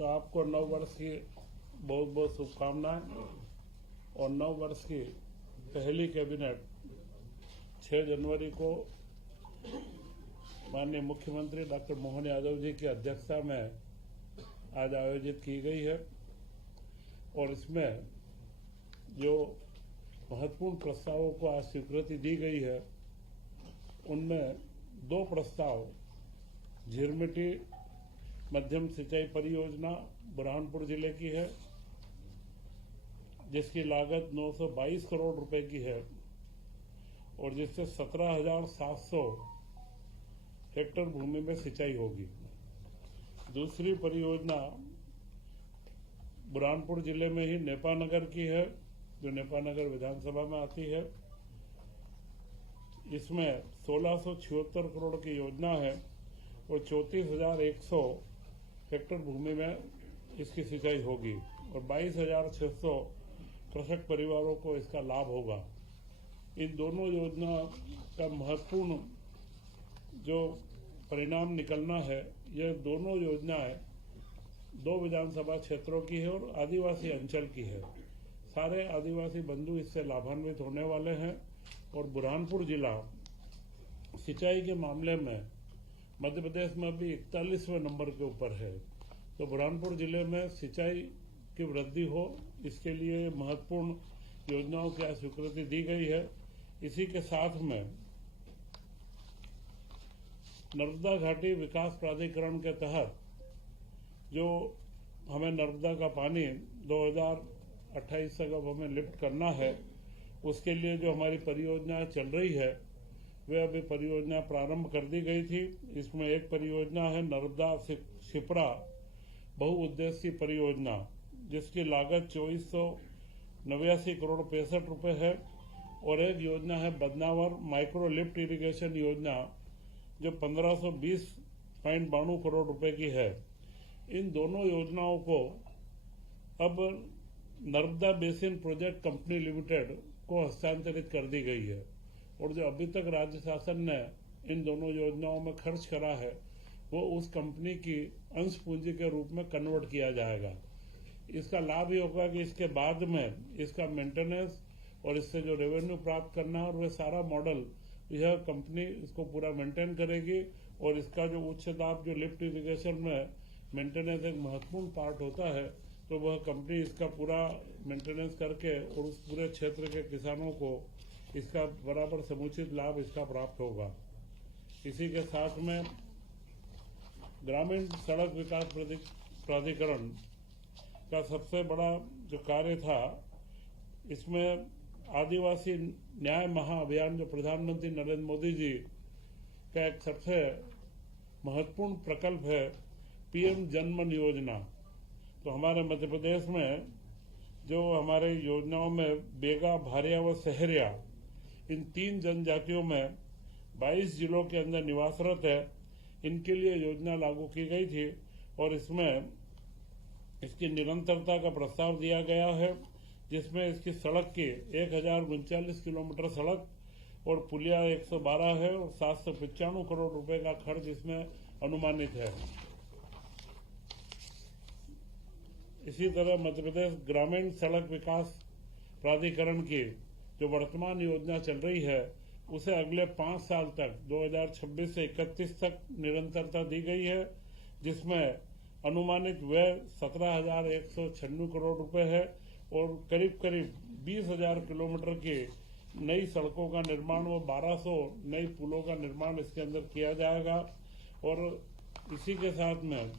तो आपको नव वर्ष की बहुत बहुत शुभकामनाएं। और नव वर्ष की पहली कैबिनेट 6 जनवरी को माननीय मुख्यमंत्री डॉक्टर मोहन यादव जी की अध्यक्षता में आज आयोजित की गई है। और इसमें जो महत्वपूर्ण प्रस्तावों को आज स्वीकृति दी गई है, उनमें 2 प्रस्ताव झिरमिटी मध्यम सिंचाई परियोजना बुरहानपुर जिले की है, जिसकी लागत 922 करोड़ रुपए की है और जिससे 17,700 हेक्टेयर भूमि में सिंचाई होगी। दूसरी परियोजना बुरहानपुर जिले में ही नेपानगर की है, जो नेपानगर विधानसभा में आती है। इसमें 1676 करोड़ की योजना है और 34,100 हेक्टेयर भूमि में इसकी सिंचाई होगी और 22,600 कृषक परिवारों को इसका लाभ होगा। इन दोनों योजना का महत्वपूर्ण जो परिणाम निकलना है, यह दोनों योजनाएं 2 विधानसभा क्षेत्रों की है और आदिवासी अंचल की है। सारे आदिवासी बंधु इससे लाभान्वित होने वाले हैं। और बुरहानपुर जिला सिंचाई के मामले में मध्य प्रदेश में भी 41वें नंबर के ऊपर है। तो बुरहानपुर जिले में सिंचाई की वृद्धि हो, इसके लिए महत्वपूर्ण योजनाओं की स्वीकृति दी गई है। इसी के साथ में नर्मदा घाटी विकास प्राधिकरण के तहत जो हमें नर्मदा का पानी 2028 तक अब हमें लिफ्ट करना है, उसके लिए जो हमारी परियोजना चल रही है, वे अभी परियोजना प्रारंभ कर दी गई थी। इसमें एक परियोजना है नर्मदा शिप्रा बहुउद्देशीय परियोजना, जिसकी लागत 2489 करोड़ 65 रुपए है। और एक योजना है बदनावर माइक्रो लिफ्ट इरिगेशन योजना, जो 1520.92 करोड़ रुपए की है। इन दोनों योजनाओं को अब Narmada basin project company limited को हस्तांतरित कर दी गई है और जो अभी तक राज्य शासन ने इन दोनों योजनाओं में खर्च करा है, वो उस कंपनी की अंश पूंजी के रूप में कन्वर्ट किया जाएगा। इसका लाभ ये होगा कि इसके बाद में इसका मेंटेनेंस और इससे जो रेवेन्यू प्राप्त करना है, और वह सारा मॉडल यह कंपनी इसको पूरा मेंटेन करेगी। और इसका जो उच्च दाब जो लिफ्ट इरिगेशन में मेंटेनेंस एक महत्वपूर्ण पार्ट होता है, तो वह कंपनी इसका पूरा मेंटेनेंस करके और उस पूरे क्षेत्र के किसानों को इसका बराबर समुचित लाभ इसका प्राप्त होगा। इसी के साथ में ग्रामीण सड़क विकास प्राधिकरण का सबसे बड़ा जो कार्य था, इसमें आदिवासी न्याय महाअभियान जो प्रधानमंत्री नरेंद्र मोदी जी का एक सबसे महत्वपूर्ण प्रकल्प है, पीएम जनमन योजना। तो हमारे मध्य प्रदेश में जो हमारे योजनाओं में बेगा, भारिया व सहरिया, इन 3 जनजातियों में 22 जिलों के अंदर निवासरत है, इनके लिए योजना लागू की गई थी। और इसमें इसकी निरंतरता का प्रस्ताव दिया गया है, जिसमें इसकी सड़क की 1039 किलोमीटर सड़क और पुलिया 112 है और 795 करोड़ रुपए का खर्च इसमें अनुमानित है। इसी तरह मध्य प्रदेश ग्रामीण सड़क विकास प्राधिकरण की जो वर्तमान योजना चल रही है, उसे अगले 5 साल तक 2026 से 31 तक निरंतरता दी गई है, जिसमें अनुमानित व्यय 17,196 करोड़ रुपए है और करीब करीब 20,000 किलोमीटर की नई सड़कों का निर्माण व 1200 नई पुलों का निर्माण इसके अंदर किया जाएगा। और इसी के साथ में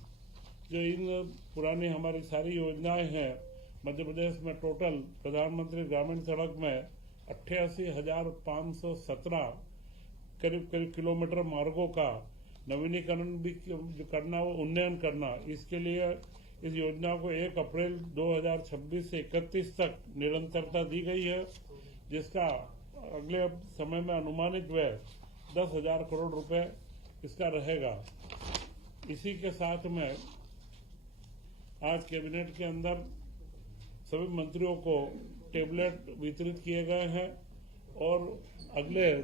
जो इन पुरानी हमारी सारी योजनाएं हैं, मध्य प्रदेश में टोटल प्रधानमंत्री ग्रामीण सड़क में 88,517 करीब किलोमीटर मार्गों का नवीनीकरण भी करना व उन्नयन करना, इसके लिए इस योजना को 1 अप्रैल 2026 से 31 तक निरंतरता दी गई है, जिसका अगले समय में अनुमानित व्यय 10,000 करोड़ रुपए इसका रहेगा। इसी के साथ में आज कैबिनेट के अंदर सभी मंत्रियों को टेबलेट वितरित किए गए हैं और अगले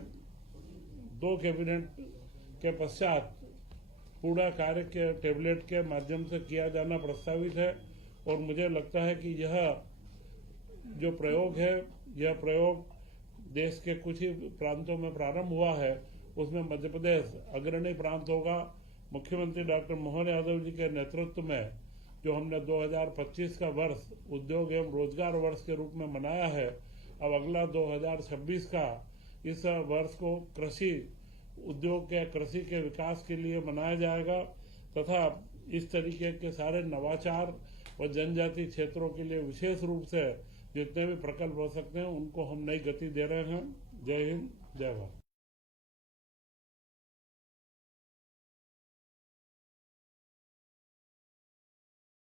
2 कैबिनेट के पश्चात पूरा कार्य के टेबलेट के माध्यम से किया जाना प्रस्तावित है। और मुझे लगता है कि यह जो प्रयोग है, यह प्रयोग देश के कुछ ही प्रांतों में प्रारंभ हुआ है, उसमें मध्य प्रदेश अग्रणी प्रांत होगा। मुख्यमंत्री डॉक्टर मोहन यादव जी के नेतृत्व में जो हमने 2025 का वर्ष उद्योग एवं रोजगार वर्ष के रूप में मनाया है, अब अगला 2026 का इस वर्ष को कृषि उद्योग के कृषि के विकास के लिए मनाया जाएगा तथा इस तरीके के सारे नवाचार और जनजाति क्षेत्रों के लिए विशेष रूप से जितने भी प्रकल्प हो सकते हैं उनको हम नई गति दे रहे हैं। जय हिंद, जय भारत।